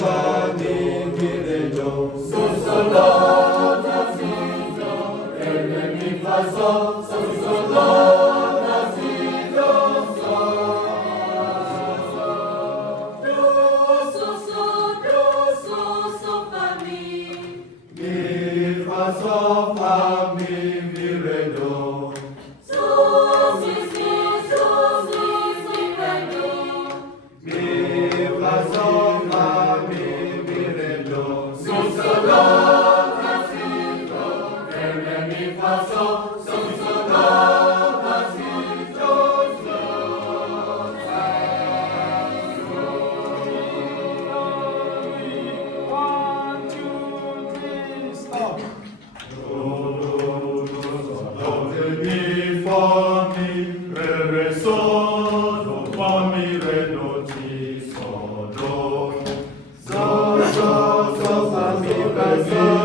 fa mi mi re do so do la si do re mi fa so do la si do so fa mi mi re do so si re do mi fa mi re do so do la si do re mi fa so do la si do so One, two, three, stop. do mi fa mi re so do fa mi re do ti so do fa mi fa so